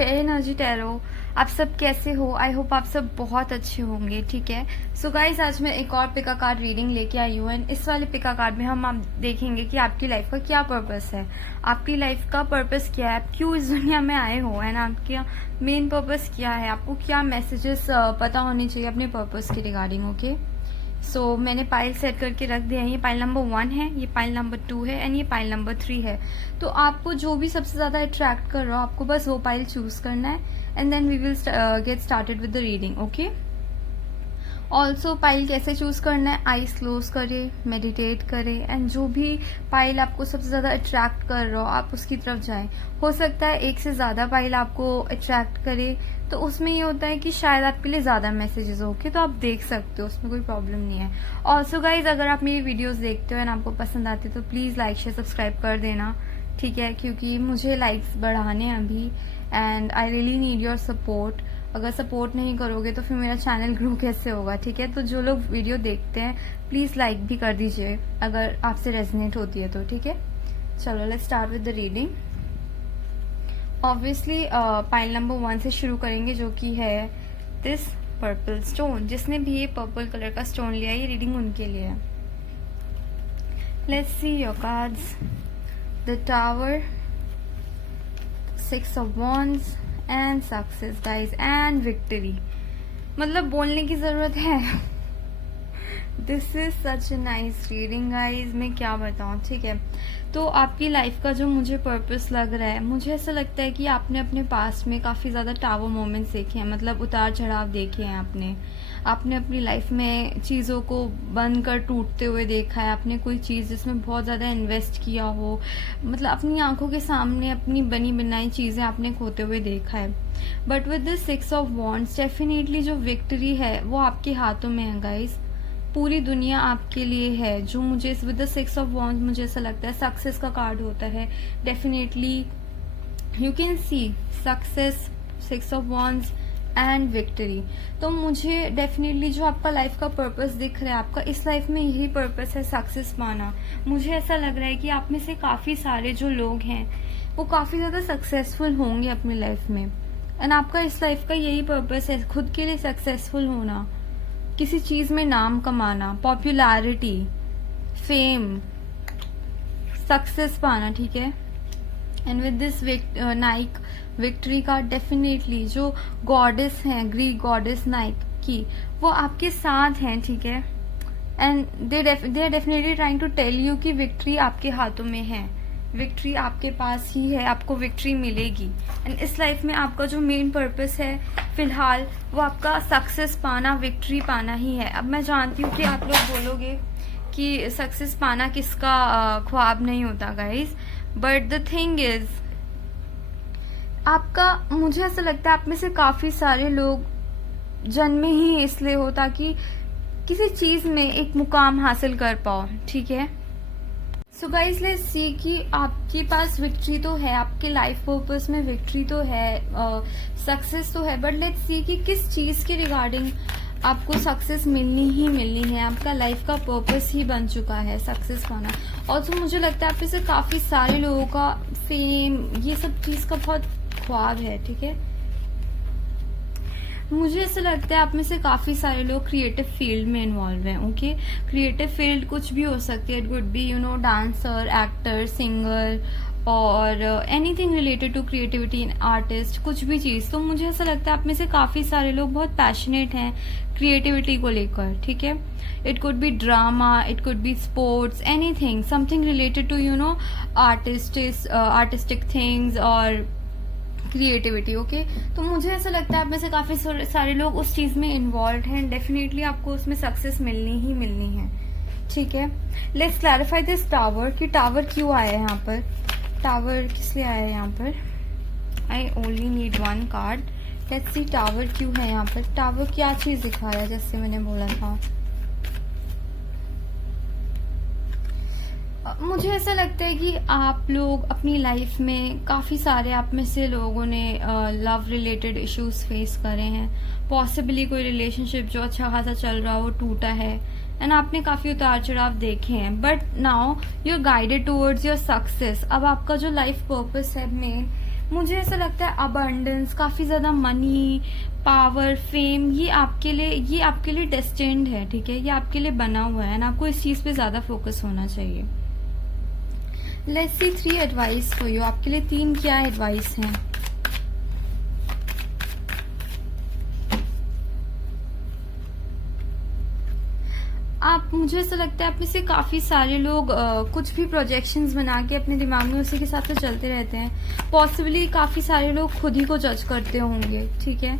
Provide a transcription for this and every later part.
Fair energy tarot. आप सब कैसे हो? आई होप आप सब बहुत अच्छे होंगे। ठीक है, सो गाइज आज मैं एक और पिका कार्ड रीडिंग लेके आई हूँ एंड इस वाले पिका कार्ड में हम आप देखेंगे कि आपकी लाइफ का क्या पर्पस है, आपकी लाइफ का पर्पस क्या है, आप क्यों इस दुनिया में आए हो एंड आपका मेन पर्पस क्या है, आपको क्या मैसेजेस पता होनी चाहिए अपने पर्पस के रिगार्डिंग। ओके, सो मैंने पाइल सेट करके रख दिया है। ये पाइल नंबर 1 है, ये पाइल नंबर 2 है एंड ये पाइल नंबर 3 है। तो आपको जो भी सबसे ज्यादा अट्रैक्ट कर रहा हो आपको बस वो पाइल चूज करना है and then we will get started with the reading. Okay, also pile कैसे चूज करना है, आईज क्लोज करें, मेडिटेट करें एंड जो भी पाइल आपको सबसे ज्यादा अट्रैक्ट कर रहा हो आप उसकी तरफ जाएं। हो सकता है एक से ज्यादा पाइल आपको अट्रैक्ट करे, तो उसमें ये होता है कि शायद आपके लिए ज्यादा मैसेजेस हो तो आप देख सकते हो, उसमें कोई प्रॉब्लम नहीं है। ऑल्सो गाइज अगर आप मेरी वीडियोस देखते हो एंड आपको पसंद आती है तो प्लीज लाइक शेयर सब्सक्राइब कर देना, ठीक है, क्योंकि मुझे लाइक्स बढ़ाने हैं अभी and I really need your support. अगर सपोर्ट नहीं करोगे तो फिर मेरा चैनल ग्रो कैसे होगा। ठीक है, तो जो लोग वीडियो देखते हैं प्लीज लाइक भी कर दीजिए अगर आपसे रेजोनेट होती है तो। ठीक है, चलो let's start with the reading. Obviously pile number 1 से शुरू करेंगे जो कि है दिस पर्पल स्टोन। जिसने भी ये पर्पल कलर का स्टोन लिया ये रीडिंग उनके लिए है। Let's see your cards. The tower, 6 of wands and success guys and victory. मतलब बोलने की जरूरत है। This is such a nice reading guys, मैं क्या बताऊं। ठीक है, तो आपकी लाइफ का जो मुझे पर्पस लग रहा है, मुझे ऐसा लगता है कि आपने अपने पास्ट में काफी ज्यादा टावर मोमेंट्स देखे हैं, मतलब उतार चढ़ाव देखे हैं। आपने अपनी लाइफ में चीजों को बनकर टूटते हुए देखा है। आपने कोई चीज जिसमें बहुत ज्यादा इन्वेस्ट किया हो, मतलब अपनी आंखों के सामने अपनी बनी बनाई चीजें आपने खोते हुए देखा है। But with this 6 of wands definitely जो विक्ट्री है वो आपके हाथों में है गाइज। पूरी दुनिया आपके लिए है। जो मुझे विद द 6 ऑफ वॉन्ड्स मुझे ऐसा लगता है सक्सेस का कार्ड होता है। Definitely you can see success, 6 of wands and victory. तो मुझे डेफिनेटली जो आपका लाइफ का पर्पस दिख रहा है, आपका इस लाइफ में यही पर्पस है, सक्सेस पाना। मुझे ऐसा लग रहा है कि आप में से काफी सारे जो लोग हैं वो काफी ज्यादा सक्सेसफुल होंगे अपनी लाइफ में एंड आपका इस लाइफ का यही पर्पस है, खुद के लिए सक्सेसफुल होना, किसी चीज में नाम कमाना, पॉपुलैरिटी, फेम, सक्सेस पाना। ठीक है, and with this Nike victory का डेफिनेटली जो गॉडेस हैं, ग्रीक गॉडेस नाइक की, वो आपके साथ हैं। ठीक है, and they are definitely trying to tell you कि विक्ट्री आपके हाथों में है, विक्ट्री आपके पास ही है, आपको विक्ट्री मिलेगी। एंड इस लाइफ में आपका जो मेन पर्पस है फिलहाल वो आपका सक्सेस पाना, विक्ट्री पाना ही है। अब मैं जानती हूँ कि आप लोग बोलोगे कि सक्सेस पाना किसका ख्वाब नहीं होता guys, but the thing is आपका, मुझे ऐसा लगता है आप में से काफी सारे लोग जन्मे ही इसलिए हो ताकि किसी चीज में एक मुकाम हासिल कर पाओ। ठीक है, सो गाइज लेट्स सी कि आपके पास विक्ट्री तो है, आपके लाइफ पर्पस में विक्ट्री तो है, सक्सेस तो है, बट लेट्स सी कि किस चीज के रिगार्डिंग आपको सक्सेस मिलनी ही मिलनी है। आपका लाइफ का पर्पस ही बन चुका है सक्सेस पाना। ऑल्सो मुझे लगता है आप में से काफी सारे लोगों का फेम, ये सब चीज का बहुत ख्वाब है। ठीक है, मुझे ऐसा लगता है आप में से काफी सारे लोग क्रिएटिव फील्ड में इन्वॉल्व हैं। ओके, क्रिएटिव फील्ड कुछ भी हो सकती है, it would be dancer, actor, singer और anything related to creativity, artist, कुछ भी चीज। तो मुझे ऐसा लगता है आप में से काफी सारे लोग बहुत पैशनेट हैं क्रिएटिविटी को लेकर। ठीक है, it could be drama, it could be sports, anything, something related to artistic things और क्रिएटिविटी। ओके, तो मुझे ऐसा लगता है आप में से काफी सारे लोग उस चीज में इन्वॉल्व हैं, डेफिनेटली आपको उसमें सक्सेस मिलनी ही मिलनी है। ठीक है, लेट्स क्लैरिफाई दिस टावर कि टावर क्यों आया है यहाँ पर, टावर किस लिए आया है यहाँ पर। I only need 1 card. Let's see tower क्यों है यहाँ पर, टावर क्या चीज दिखा रहा है, जैसे मैंने बोला था। मुझे ऐसा लगता है कि आप लोग अपनी लाइफ में काफी सारे, आप में से लोगों ने लव रिलेटेड इश्यूज फेस करे हैं। पॉसिबली कोई रिलेशनशिप जो अच्छा खासा चल रहा हो वो टूटा है एंड आपने काफी उतार चढ़ाव देखे हैं, but now you are guided towards your success. अब आपका जो लाइफ पर्पस है मेन मुझे ऐसा लगता है अबंडेंस, काफी ज्यादा मनी, पावर, फेम, ये आपके लिए डेस्टिन्ड है, ठीक है, ये आपके लिए बना हुआ है, ना आपको इस चीज पे ज्यादा फोकस होना चाहिए। Let's see 3 advice for you, आपके लिए 3 क्या एडवाइस हैं। मुझे ऐसा लगता है आप में से काफी सारे लोग कुछ भी प्रोजेक्शंस बना के अपने दिमाग में उसी के साथ तो चलते रहते हैं। पॉसिबली काफी सारे लोग खुद ही को जज करते होंगे, ठीक है।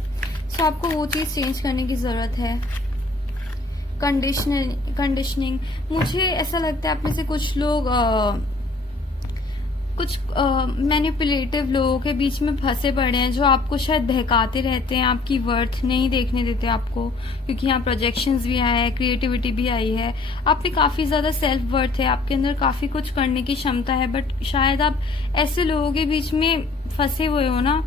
सो आपको वो चीज चेंज करने की जरूरत है। कंडीशनिंग, मुझे ऐसा लगता है आप में से कुछ लोग कुछ मैनिपुलेटिव लोगों के बीच में फंसे पड़े हैं, जो आपको शायद बहकाते रहते हैं, आपकी वर्थ नहीं देखने देते आपको, क्योंकि यहाँ प्रोजेक्शंस भी आया है, क्रिएटिविटी भी आई है, आप में काफी ज्यादा सेल्फ वर्थ है, आपके अंदर काफी कुछ करने की क्षमता है, बट शायद आप ऐसे लोगों के बीच में फंसे हुए हो ना,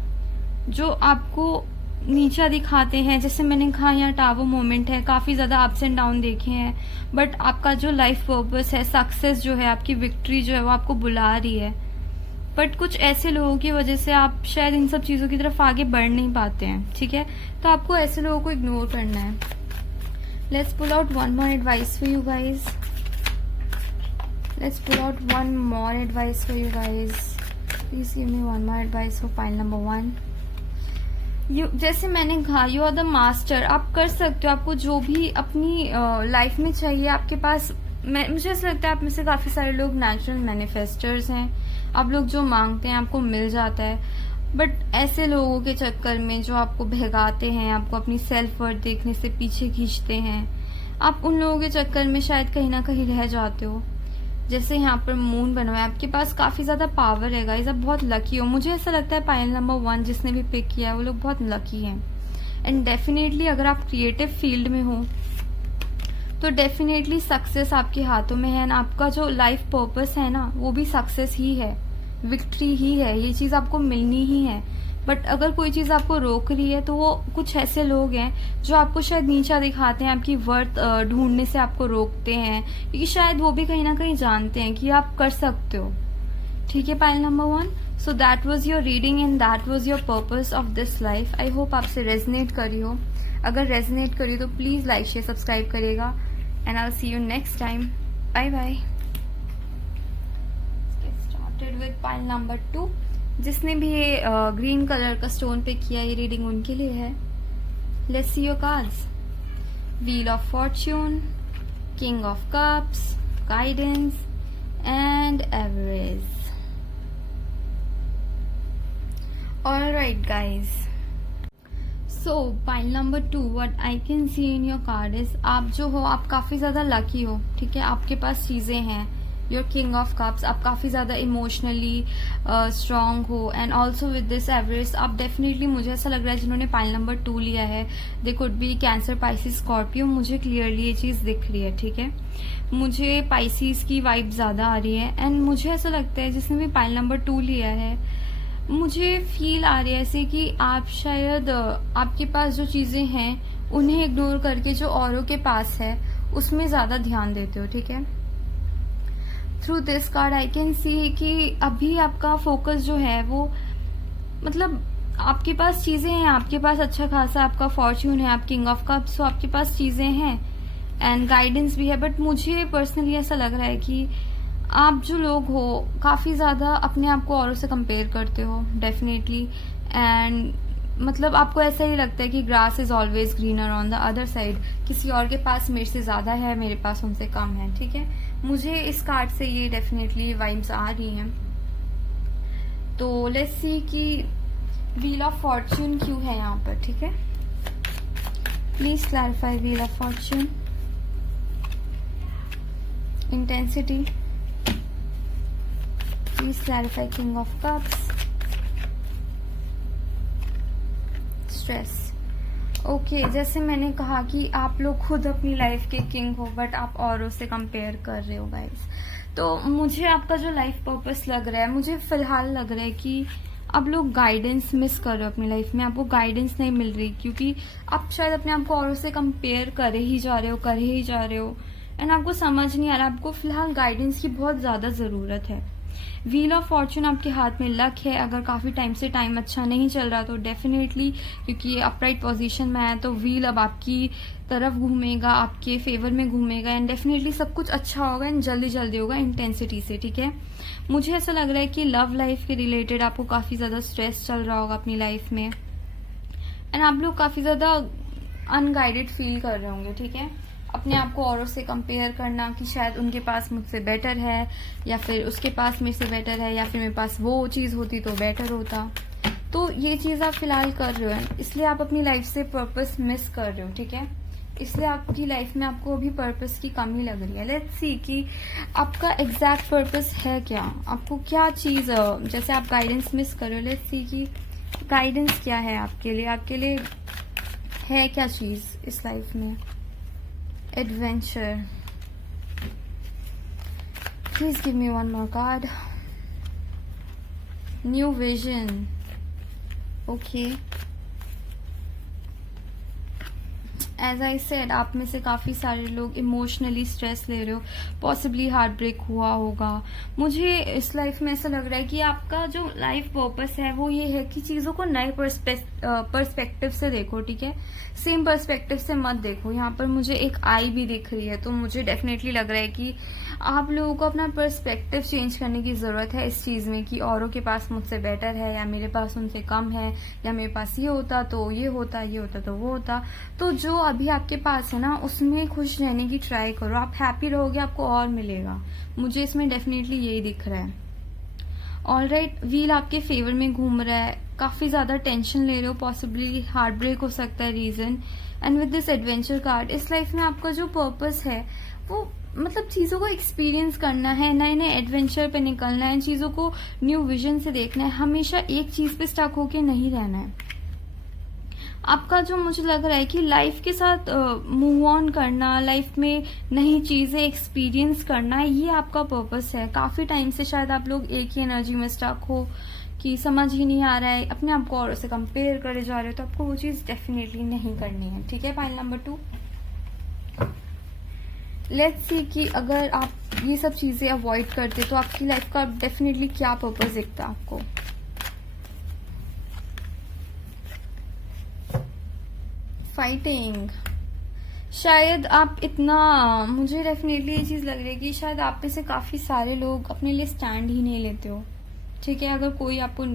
जो आपको नीचा दिखाते हैं। जैसे मैंने कहा, यहाँ टावर मोमेंट है, काफी ज्यादा अप्स एंड डाउन देखे हैं, बट आपका जो लाइफ पर्पस है, सक्सेस जो है, आपकी विक्ट्री जो है, वो आपको बुला रही है, बट कुछ ऐसे लोगों की वजह से आप शायद इन सब चीजों की तरफ आगे बढ़ नहीं पाते हैं, ठीक है। तो आपको ऐसे लोगों को इग्नोर करना है। Let's pull out one more advice for you guys. Let's pull out one more advice for you guys. Please give me one more advice for pile number 1। जैसे मैंने कहा, यू आर द मास्टर, आप कर सकते हो, आपको जो भी अपनी लाइफ में चाहिए आपके पास। मुझे ऐसा लगता है आप में से काफी सारे लोग नेचुरल मैनिफेस्टर्स हैं, आप लोग जो मांगते हैं आपको मिल जाता है, बट ऐसे लोगों के चक्कर में जो आपको भगाते हैं, आपको अपनी सेल्फ वर्थ देखने से पीछे खींचते हैं, आप उन लोगों के चक्कर में शायद कहीं ना कहीं रह जाते हो। जैसे यहाँ पर मून बना हुआ है, आपके पास काफी ज्यादा पावर है गाइस, आप बहुत लकी हो। मुझे ऐसा लगता है पाइल नंबर 1 जिसने भी पिक किया है वो लोग बहुत लकी हैं। एंड डेफिनेटली अगर आप क्रिएटिव फील्ड में हो तो डेफिनेटली सक्सेस आपके हाथों में है ना। आपका जो लाइफ पर्पस है ना, वो भी सक्सेस ही है, विक्ट्री ही है, ये चीज आपको मिलनी ही है। बट अगर कोई चीज आपको रोक रही है तो वो कुछ ऐसे लोग हैं जो आपको शायद नीचा दिखाते हैं, आपकी वर्थ ढूंढने से आपको रोकते हैं, क्योंकि शायद वो भी कहीं ना कहीं जानते हैं कि आप कर सकते हो, ठीक है। Pile number 1, so that was your reading and that was your purpose of this life. I hope आपसे रेजनेट करी हो। अगर रेजनेट करी तो प्लीज लाइक शेयर सब्सक्राइब करिएगा, and I'll see you next time. Bye bye. Let's get started with pile number 2. जिसने भी ये ग्रीन कलर का स्टोन पे किया, ये रीडिंग उनके लिए है। Let's see your cards. Wheel of Fortune, King of Cups, Guidance, and Average. Alright guys. So pile number 2, what I can see in your card is, आप जो हो आप काफी ज्यादा लकी हो, ठीक है। आपके पास चीजें हैं, योर किंग ऑफ कप्स, आप काफी ज्यादा इमोशनली स्ट्रांग हो, and also with this average आप डेफिनेटली, मुझे ऐसा लग रहा है जिन्होंने पाइल नंबर 2 लिया है, they could be cancer, Pisces, Scorpio. मुझे क्लियरली ये चीज दिख रही है, ठीक है। मुझे पाइसिस की वाइब ज्यादा आ रही है, एंड मुझे ऐसा लगता है जिसने भी पाइल नंबर 2 लिया है, मुझे फील आ रही है ऐसे कि आप शायद आपके पास जो चीजें हैं उन्हें इग्नोर करके जो औरों के पास है उसमें ज्यादा ध्यान देते हो, ठीक है। Through this card I can see कि अभी आपका फोकस जो है वो, मतलब आपके पास चीजें हैं, आपके पास अच्छा खासा आपका फॉर्च्यून है, आप किंग ऑफ कप्स हो, आपके पास चीजें हैं एंड गाइडेंस भी है, बट मुझे पर्सनली ऐसा लग रहा है कि आप जो लोग हो काफी ज्यादा अपने आप को औरों से कंपेयर करते हो डेफिनेटली, एंड मतलब आपको ऐसा ही लगता है कि grass is always greener on the other side, किसी और के पास मेरे से ज्यादा है, मेरे पास उनसे कम है, ठीक है। मुझे इस कार्ड से ये डेफिनेटली वाइब्स आ रही हैं। तो लेट्स सी कि व्हील ऑफ फॉर्च्यून क्यों है यहाँ पर, ठीक है। Please clarify wheel of Fortune, intensity, please clarify king of cups, stress. Okay, जैसे मैंने कहा कि आप लोग खुद अपनी लाइफ के किंग हो बट आप औरों से कंपेयर कर रहे हो गाइस। तो मुझे आपका जो लाइफ पर्पस लग रहा है, मुझे फिलहाल लग रहा है कि आप लोग गाइडेंस मिस कर रहे हो अपनी लाइफ में, आपको गाइडेंस नहीं मिल रही, क्योंकि आप शायद अपने आप को औरों से कंपेयर करे ही जा रहे हो एंड आपको समझ नहीं आ रहा, आपको फिलहाल गाइडेंस की बहुत ज्यादा जरूरत है। व्हील ऑफ फॉर्चून आपके हाथ में, लक है। अगर काफ़ी टाइम से टाइम अच्छा नहीं चल रहा तो डेफिनेटली, क्योंकि ये अपराइट पोजीशन में है, तो व्हील अब आपकी तरफ घूमेगा, आपके फेवर में घूमेगा, एंड डेफिनेटली सब कुछ अच्छा होगा एंड जल्दी जल्दी होगा इंटेंसिटी से, ठीक है। मुझे ऐसा लग रहा है कि लव लाइफ के रिलेटेड आपको काफ़ी ज़्यादा स्ट्रेस चल रहा होगा अपनी लाइफ में, एंड आप लोग काफ़ी ज़्यादा अनगाइडेड फील कर रहे होंगे, ठीक है। अपने आप को औरों से कंपेयर करना कि शायद उनके पास मुझसे बेटर है, या फिर उसके पास मेरे से बेटर है, या फिर मेरे पास वो चीज़ होती तो बेटर होता। तो ये चीज़ आप फिलहाल कर रहे हो, इसलिए आप अपनी लाइफ से पर्पस मिस कर रहे हो, ठीक है। इसलिए आपकी लाइफ में आपको अभी पर्पस की कमी लग रही है। लेट्स सी कि आपका एग्जैक्ट पर्पस है क्या, आपको क्या चीज़, जैसे आप गाइडेंस मिस कर रहे हो, लेट्स सी कि गाइडेंस क्या है आपके लिए है क्या चीज़ इस लाइफ में। Adventure, please give me one more card. New vision, okay. As I said, आप में से काफ़ी सारे लोग इमोशनली स्ट्रेस ले रहे हो, पॉसिबली हार्ट ब्रेक हुआ होगा। मुझे इस लाइफ में ऐसा लग रहा है कि आपका जो लाइफ पर्पस है वो ये है कि चीज़ों को नए पर्सपेक्टिव से देखो, ठीक है। सेम पर्सपेक्टिव से मत देखो। यहाँ पर मुझे एक आई भी दिख रही है, तो मुझे डेफिनेटली लग रहा है कि आप लोगों को अपना पर्सपेक्टिव चेंज करने की ज़रूरत है इस चीज़ में कि औरों के पास मुझसे बेटर है, या मेरे पास उनसे कम है, या मेरे पास ये होता तो ये होता, ये होता तो वो होता। तो जो अभी आपके पास है ना, उसमें खुश रहने की ट्राई करो। आप हैप्पी रहोगे, आपको और मिलेगा। मुझे इसमें डेफिनेटली यही दिख रहा है। ऑलराइट, व्हील आपके फेवर में घूम रहा है, काफ़ी ज़्यादा टेंशन ले रहे हो, पॉसिबली हार्ट ब्रेक हो सकता है reason. And with this adventure card, इस लाइफ में आपका जो पर्पस है वो मतलब चीज़ों को एक्सपीरियंस करना है, नए नए एडवेंचर पे निकलना है, चीज़ों को न्यू विजन से देखना है, हमेशा एक चीज़ पे स्टक होके नहीं रहना है। आपका जो मुझे लग रहा है कि लाइफ के साथ मूव ऑन करना, लाइफ में नई चीज़ें एक्सपीरियंस करना, ये आपका पर्पस है। काफ़ी टाइम से शायद आप लोग एक ही एनर्जी में स्टक हो कि समझ ही नहीं आ रहा है, अपने आप को और से कंपेयर करे जा रहे हो, तो आपको वो चीज़ डेफिनेटली नहीं करनी है, ठीक है। पाइल नंबर 2, लेट्स सी कि अगर आप ये सब चीज़ें अवॉइड करते तो आपकी लाइफ का डेफिनेटली क्या पर्पस दिखता आपको। फाइटिंग, शायद आप इतना, मुझे डेफिनेटली ये चीज़ लग रही है कि शायद आप में से काफ़ी सारे लोग अपने लिए स्टैंड ही नहीं लेते हो, ठीक है। अगर कोई आपको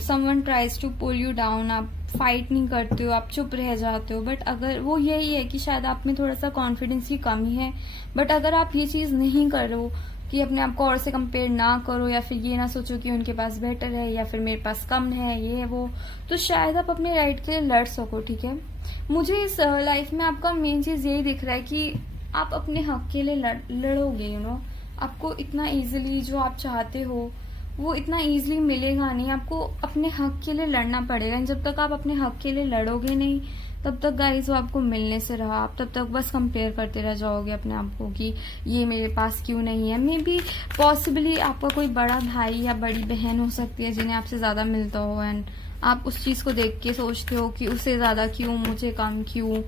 someone tries to pull you down, आप फाइट नहीं करते हो, आप चुप रह जाते हो। बट अगर वो यही है कि शायद आप में थोड़ा सा कॉन्फिडेंस की कमी है। बट अगर आप ये चीज़ नहीं करो कि अपने आप को और से कंपेयर ना करो, या फिर ये ना सोचो कि उनके पास बेटर है या फिर मेरे पास कम है, ये वो, तो शायद आप अपने राइट के लिए लड़ सको, ठीक है। मुझे इस लाइफ में आपका मेन चीज़ यही दिख रहा है कि आप अपने हक के लिए लड़ोगे, यू नो। आपको इतना ईजिली जो आप चाहते हो वो इतना इजीली मिलेगा नहीं, आपको अपने हक के लिए लड़ना पड़ेगा। जब तक आप अपने हक के लिए लड़ोगे नहीं, तब तक गाइस वो आपको मिलने से रहा, आप तब तक बस कंपेयर करते रह जाओगे अपने आप को कि ये मेरे पास क्यों नहीं है। मे बी पॉसिबली आपका कोई बड़ा भाई या बड़ी बहन हो सकती है जिन्हें आपसे ज़्यादा मिलता हो, एंड आप उस चीज़ को देख के सोचते हो कि उसे ज़्यादा क्यों, मुझे कम क्यों।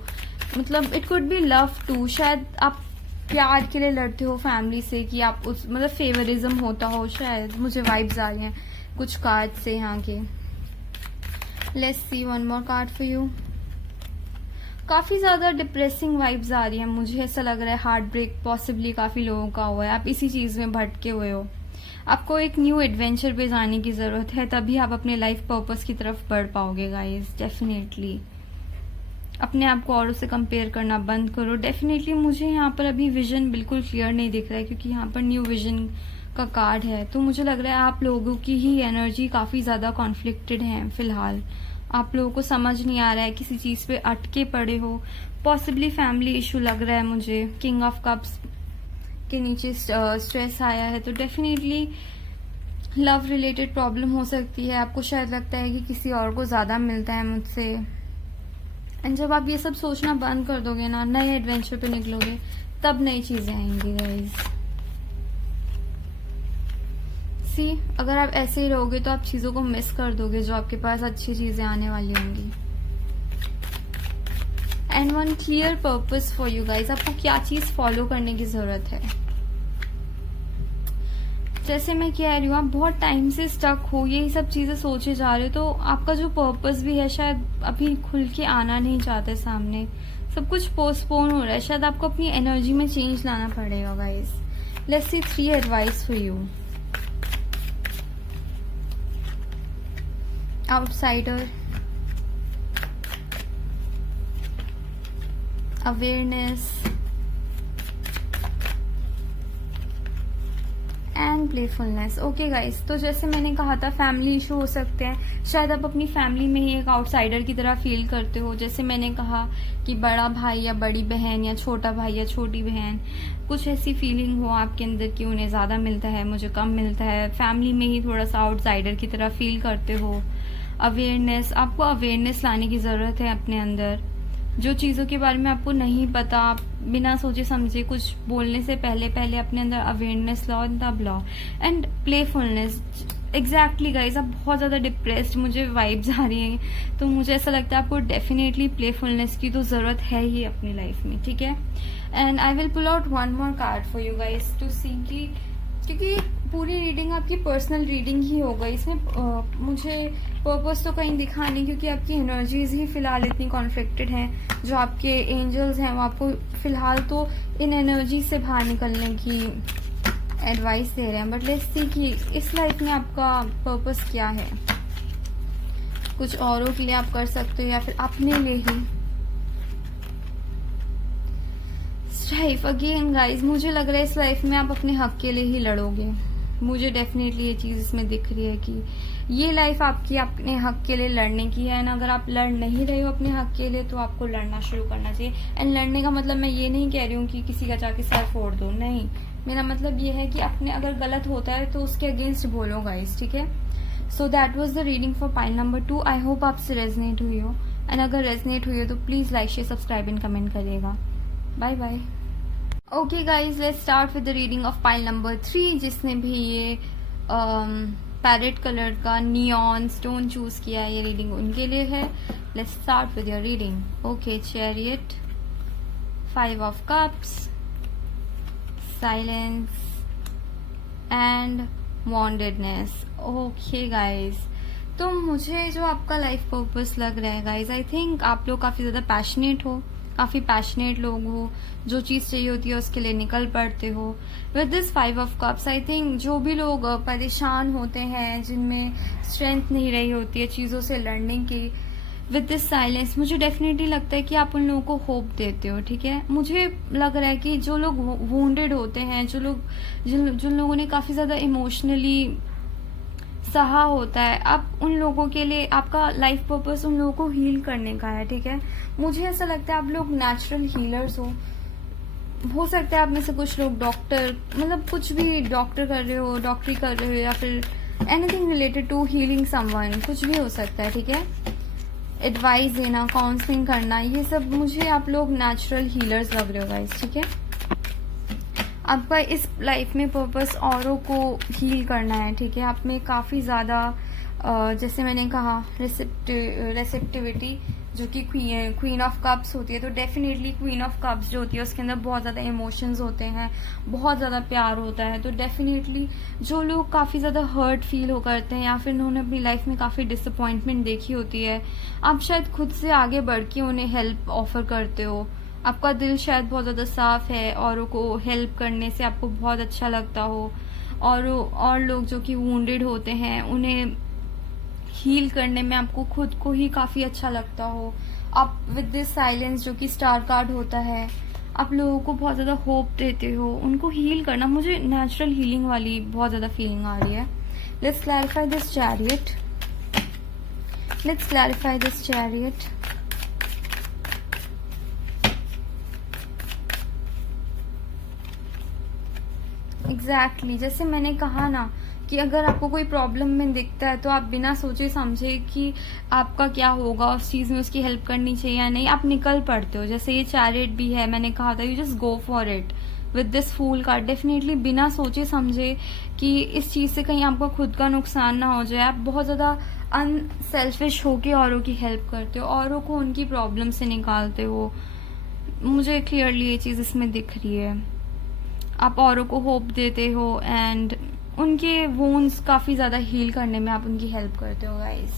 मतलब it could be love too, शायद आप प्यार के लिए लड़ते हो फैमिली से कि आप उस मतलब फेवरिज्म होता हो, शायद मुझे वाइब्स आ रही हैं कुछ कार्ड से यहाँ के। Let's see one more card for you. काफ़ी ज़्यादा डिप्रेसिंग वाइब्स आ रही हैं, मुझे ऐसा लग रहा है हार्ट ब्रेक पॉसिबली काफ़ी लोगों का हुआ है, आप इसी चीज़ में भटके हुए हो। आपको एक न्यू एडवेंचर पे जाने की ज़रूरत है, तभी आप अपने लाइफ पर्पस की तरफ बढ़ पाओगे गाइस, डेफिनेटली। अपने आप को औरों से कंपेयर करना बंद करो। डेफिनेटली मुझे यहाँ पर अभी विजन बिल्कुल क्लियर नहीं दिख रहा है, क्योंकि यहाँ पर न्यू विजन का कार्ड है, तो मुझे लग रहा है आप लोगों की ही एनर्जी काफ़ी ज़्यादा कॉन्फ्लिक्टेड है फिलहाल। आप लोगों को समझ नहीं आ रहा है, किसी चीज़ पे अटके पड़े हो, पॉसिबली फैमिली इशू लग रहा है मुझे। किंग ऑफ कप्स के नीचे स्ट्रेस आया है, तो डेफिनेटली लव रिलेटेड प्रॉब्लम हो सकती है। आपको शायद लगता है कि किसी और को ज़्यादा मिलता है मुझसे, एंड जब आप ये सब सोचना बंद कर दोगे ना, नए एडवेंचर पे निकलोगे, तब नई चीजें आएंगी गाइस। सी, अगर आप ऐसे ही रहोगे तो आप चीजों को मिस कर दोगे जो आपके पास अच्छी चीजें आने वाली होंगी। And one clear purpose for you guys, आपको क्या चीज फॉलो करने की जरूरत है, जैसे मैं कह रही हूँ, आप बहुत टाइम से स्टक हो, यही सब चीजें सोचे जा रहे हो, तो आपका जो पर्पस भी है शायद अभी खुल के आना नहीं चाहते सामने, सब कुछ पोस्टपोन हो रहा है, शायद आपको अपनी एनर्जी में चेंज लाना पड़ेगा guys. Let's see 3 advice for you. Outsider, awareness and playfulness. Okay guys, तो जैसे मैंने कहा था फैमिली इशू हो सकते हैं, शायद आप अपनी फैमिली में ही एक आउटसाइडर की तरह फील करते हो। जैसे मैंने कहा कि बड़ा भाई या बड़ी बहन या छोटा भाई या छोटी बहन, कुछ ऐसी फीलिंग हो आपके अंदर कि उन्हें ज्यादा मिलता है, मुझे कम मिलता है, फैमिली में ही थोड़ा सा आउटसाइडर की तरह फील करते हो। अवेयरनेस, आपको अवेयरनेस लाने की जरूरत है अपने अंदर, जो चीजों के बारे में आपको नहीं पता, आप बिना सोचे समझे कुछ बोलने से पहले अपने अंदर अवेयरनेस लाओ, तब लाओ। एंड प्लेफुलनेस, एग्जैक्टली गाइज, आप बहुत ज्यादा डिप्रेस्ड, मुझे वाइब्स आ रही हैं, तो मुझे ऐसा लगता है आपको डेफिनेटली प्लेफुलनेस की तो जरूरत है ही अपनी लाइफ में, ठीक है। And I will pull out one more card for you guys to see की, क्योंकि पूरी रीडिंग आपकी पर्सनल रीडिंग ही होगा, इसमें मुझे पर्पस तो कहीं दिखा नहीं, क्योंकि आपकी एनर्जीज ही फिलहाल इतनी कॉन्फ्लिक्टेड हैं। जो आपके एंजल्स हैं वो आपको फिलहाल तो इन एनर्जी से बाहर निकलने की एडवाइस दे रहे हैं। बट लेट्स सी कि इस लाइफ में आपका पर्पस क्या है। कुछ औरों के लिए आप कर सकते हो या फिर अपने लिए ही। स्ट्राइफ अगेन गाइज, मुझे लग रहा है इस लाइफ में आप अपने हक के लिए ही लड़ोगे। मुझे डेफिनेटली ये चीज इसमें दिख रही है कि ये लाइफ आपकी अपने हक के लिए लड़ने की है। ना अगर आप लड़ नहीं रहे हो अपने हक के लिए तो आपको लड़ना शुरू करना चाहिए। एंड लड़ने का मतलब मैं ये नहीं कह रही हूँ कि किसी का जाके सर फोड़ दो, नहीं, मेरा मतलब ये है कि अपने अगर गलत होता है तो उसके अगेंस्ट बोलो गाइज, ठीक है। So that was the reading for pile number 2। I hope आपसे रेजनेट हुई हो, एंड अगर रेजनेट हुई हो तो please like share subscribe and comment करिएगा। Bye bye. Okay guys, let's start with the reading of pile number 3। जिसने भी ये पैरेट कलर का नियॉन स्टोन चूज किया है, ये रीडिंग उनके लिए है। Let's start with your reading. Okay, chariot, 5 of cups, silence and woundedness. Okay guys, तो मुझे जो आपका लाइफ पर्पस लग रहा है गाइज, आई थिंक आप लोग काफी ज्यादा पैशनेट हो, काफी पैशनेट लोग हो, जो चीज चाहिए होती है उसके लिए निकल पड़ते हो। With this 5 of cups, I think जो भी लोग परेशान होते हैं, जिनमें स्ट्रेंथ नहीं रही होती है चीजों से लड़ने की, विद दिस साइलेंस मुझे डेफिनेटली लगता है कि आप उन लोगों को होप देते हो, ठीक है। मुझे लग रहा है कि जो लोग वुंडेड होते हैं, जो लोग जिन लोगों ने काफी ज्यादा इमोशनली सहा होता है, आप उन लोगों के लिए, आपका लाइफ पर्पस उन लोगों को हील करने का है, ठीक है। मुझे ऐसा लगता है आप लोग नेचुरल हीलर्स हो सकता है आप में से कुछ लोग डॉक्टर, मतलब कुछ भी डॉक्टर कर रहे हो, डॉक्टरी कर रहे हो, या फिर anything related to healing someone, कुछ भी हो सकता है, ठीक है। एडवाइस देना, काउंसलिंग करना, ये सब मुझे आप लोग नेचुरल हीलर्स लग रहे हो गाइस, ठीक है। आपका इस लाइफ में पर्पस औरों को हील करना है, ठीक है। आप में काफी ज्यादा जैसे मैंने कहा रेसेप्टिविटी, जो कि क्वीन ऑफ कप्स होती है, तो डेफिनेटली क्वीन ऑफ कप्स जो होती है उसके अंदर बहुत ज्यादा इमोशंस होते हैं, बहुत ज्यादा प्यार होता है। तो डेफिनेटली जो लोग काफी ज्यादा हर्ट फील हो करते हैं, या फिर उन्होंने अपनी लाइफ में काफी डिसअपॉइंटमेंट देखी होती है, आप शायद खुद से आगे बढ़ के उन्हें हेल्प ऑफर करते हो। आपका दिल शायद बहुत ज्यादा साफ है, औरों को हेल्प करने से आपको बहुत अच्छा लगता हो, और लोग जो कि वुंडेड होते हैं उन्हें हील करने में आपको खुद को ही काफी अच्छा लगता हो। आप विद दिस साइलेंस, जो कि स्टार कार्ड होता है, आप लोगों को बहुत ज्यादा होप देते हो उनको हील करना। मुझे नेचुरल हीलिंग वाली बहुत ज्यादा फीलिंग आ रही है। Let's clarify this chariot, let's clarify this chariot. Exactly जैसे मैंने कहा ना कि अगर आपको कोई प्रॉब्लम में दिखता है तो आप बिना सोचे समझे कि आपका क्या होगा, उस चीज में उसकी हेल्प करनी चाहिए या नहीं, आप निकल पड़ते हो। जैसे ये चैरियट भी है, मैंने कहा था you just go for it with this fool card. Definitely बिना सोचे समझे कि इस चीज से कहीं आपका खुद का नुकसान ना हो जाए, आप बहुत ज्यादा अनसेल्फिश होके औरों की हेल्प करते हो, औरों को उनकी प्रॉब्लम से निकालते हो। मुझे क्लियरली ये चीज इसमें दिख रही है। आप औरों को होप देते हो एंड उनके वोन्स काफ़ी ज़्यादा हील करने में आप उनकी हेल्प करते हो गाइज,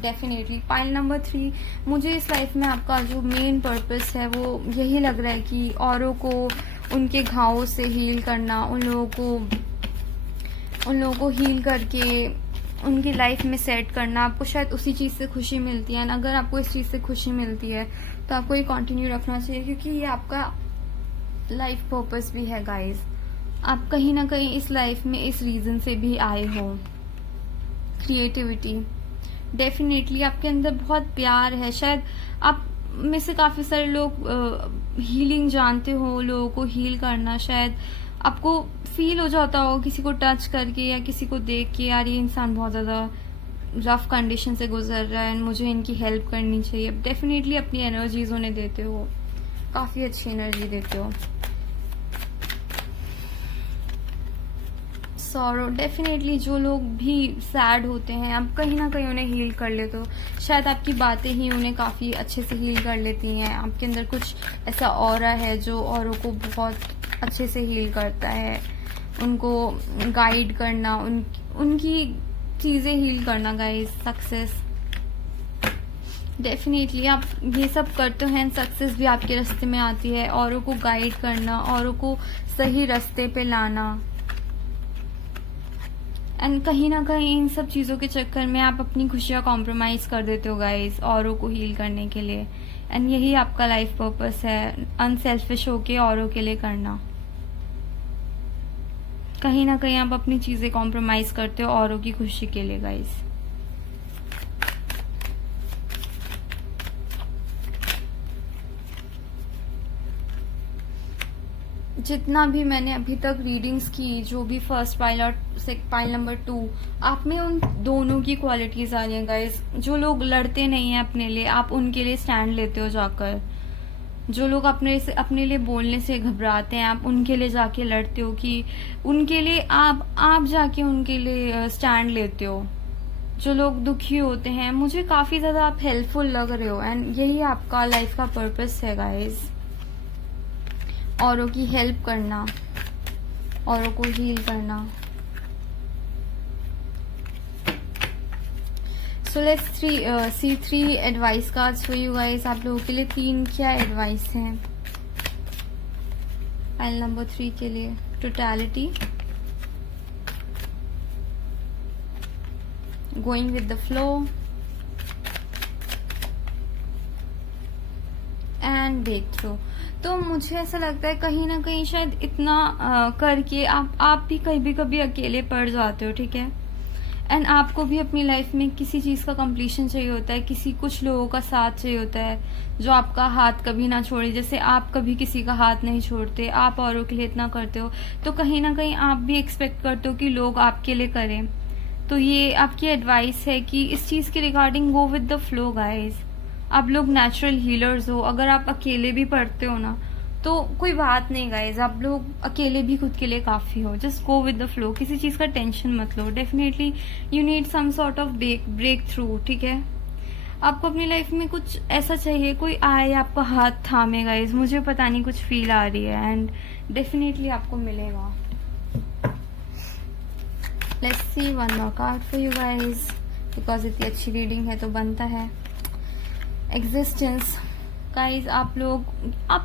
डेफिनेटली। पाइल नंबर 3, मुझे इस लाइफ में आपका जो मेन पर्पस है वो यही लग रहा है कि औरों को उनके घावों से हील करना, उन लोगों को हील करके उनकी लाइफ में सेट करना। आपको शायद उसी चीज़ से खुशी मिलती है, अगर आपको इस चीज़ से खुशी मिलती है तो आपको ये कंटिन्यू रखना चाहिए, क्योंकि ये आपका लाइफ पर्पस भी है गाइज। आप कहीं ना कहीं इस लाइफ में इस रीजन से भी आए हो। क्रिएटिविटी, डेफिनेटली आपके अंदर बहुत प्यार है। शायद आप में से काफी सारे लोग हीलिंग जानते हो, लोगों को हील करना। शायद आपको फील हो जाता हो किसी को टच करके या किसी को देख के, यार ये इंसान बहुत ज्यादा रफ कंडीशन से गुजर रहा है, मुझे इनकी हेल्प करनी चाहिए। डेफिनेटली अपनी एनर्जीज उन्हें देते हो, काफी अच्छी एनर्जी देते हो। सॉरो, डेफिनेटली जो लोग भी सैड होते हैं, आप कहीं ना कहीं उन्हें हील कर लेते हो। शायद आपकी बातें ही उन्हें काफ़ी अच्छे से हील कर लेती हैं। आपके अंदर कुछ ऐसा ऑरा है जो औरों को बहुत अच्छे से हील करता है। उनको गाइड करना, उनकी चीज़ें हील करना गाइस, सक्सेस। डेफिनेटली आप ये सब करते हैं, सक्सेस भी आपके रास्ते में आती है। औरों को गाइड करना, औरों को सही रास्ते पे लाना, एंड कहीं ना कहीं इन सब चीज़ों के चक्कर में आप अपनी खुशियाँ कॉम्प्रोमाइज़ कर देते हो गाइस, औरों को हील करने के लिए। एंड यही आपका लाइफ पर्पस है, अनसेल्फिश होके औरों के लिए करना। कहीं ना कहीं आप अपनी चीज़ें कॉम्प्रोमाइज़ करते हो औरों की खुशी के लिए गाइस। जितना भी मैंने अभी तक रीडिंग्स की, जो भी फर्स्ट पाइल और पाइल नंबर 2, आप में उन दोनों की क्वालिटीज आ रही हैं गाइस। जो लोग लड़ते नहीं हैं अपने लिए, आप उनके लिए स्टैंड लेते हो जाकर। जो लोग अपने लिए बोलने से घबराते हैं, आप उनके लिए जाके लड़ते हो, कि उनके लिए आप जाके उनके लिए स्टैंड लेते हो। जो लोग दुखी होते हैं, मुझे काफी ज्यादा आप हेल्पफुल लग रहे हो, एंड यही आपका लाइफ का पर्पस है गाइस, औरों की हेल्प करना, औरों को हील करना। So let's see 3 advice cards for you guys. आप लोगों के लिए 3 क्या एडवाइस हैं पाइल नंबर 3 के लिए? Totality, going with the flow, and breakthrough. तो मुझे ऐसा लगता है कहीं ना कहीं शायद इतना करके आप भी कभी अकेले पड़ जाते हो, ठीक है। एंड आपको भी अपनी लाइफ में किसी चीज का कंप्लीशन चाहिए होता है, कुछ लोगों का साथ चाहिए होता है जो आपका हाथ कभी ना छोड़े। जैसे आप कभी किसी का हाथ नहीं छोड़ते, आप औरों के लिए इतना करते हो, तो कहीं ना कहीं आप भी एक्सपेक्ट करते हो कि लोग आपके लिए करें। तो ये आपकी एडवाइस है कि इस चीज के regarding go with the flow guys. आप लोग नेचुरल हीलर्स हो। अगर आप अकेले भी पढ़ते हो ना तो कोई बात नहीं गाइज, आप लोग अकेले भी खुद के लिए काफी हो। Just go with the flow, किसी चीज का टेंशन मत लो। Definitely you need some sort of breakthrough, ठीक है। आपको अपनी लाइफ में कुछ ऐसा चाहिए, कोई आए आपका हाथ थामे गाइज। मुझे पता नहीं कुछ फील आ रही है, एंड डेफिनेटली आपको मिलेगा। Let's see one more card for you guys, because इतनी अच्छी रीडिंग है तो बनता है। एग्जिस्टेंस गाइज, आप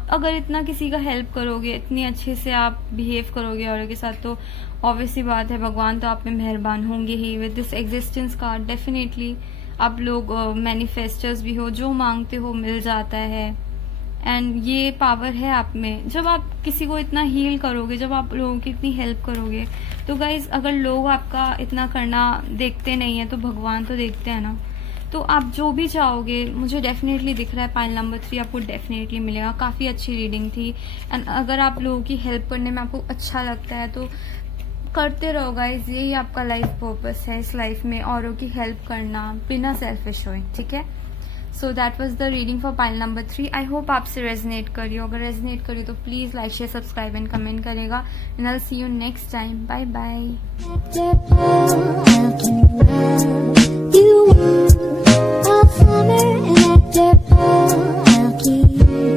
अगर इतना किसी का हेल्प करोगे, इतनी अच्छे से आप बिहेव करोगे औरों के साथ, तो ऑब्वियसली बात है भगवान तो आप में मेहरबान होंगे ही। With this existence card definitely आप लोग मैनिफेस्टर्स भी हो, जो मांगते हो मिल जाता है। एंड ये पावर है आप में। जब आप किसी को इतना हील करोगे, जब आप लोगों की इतनी हेल्प करोगे, तो गाइज अगर लोग आपका इतना करना देखते नहीं है तो भगवान तो देखते हैं ना। तो आप जो भी चाहोगे, मुझे डेफिनेटली दिख रहा है पाइल नंबर 3 आपको डेफिनेटली मिलेगा। काफ़ी अच्छी रीडिंग थी, एंड अगर आप लोगों की हेल्प करने में आपको अच्छा लगता है तो करते रहो गाइज। यही आपका लाइफ पर्पस है इस लाइफ में, औरों की हेल्प करना बिना सेल्फिश होए, ठीक है। So that was the reading for pile number 3। I hope आपसे रेजनेट करी हो। अगर रेजनेट करी तो please like share subscribe and comment करेगा। And I will see you next time. Bye bye.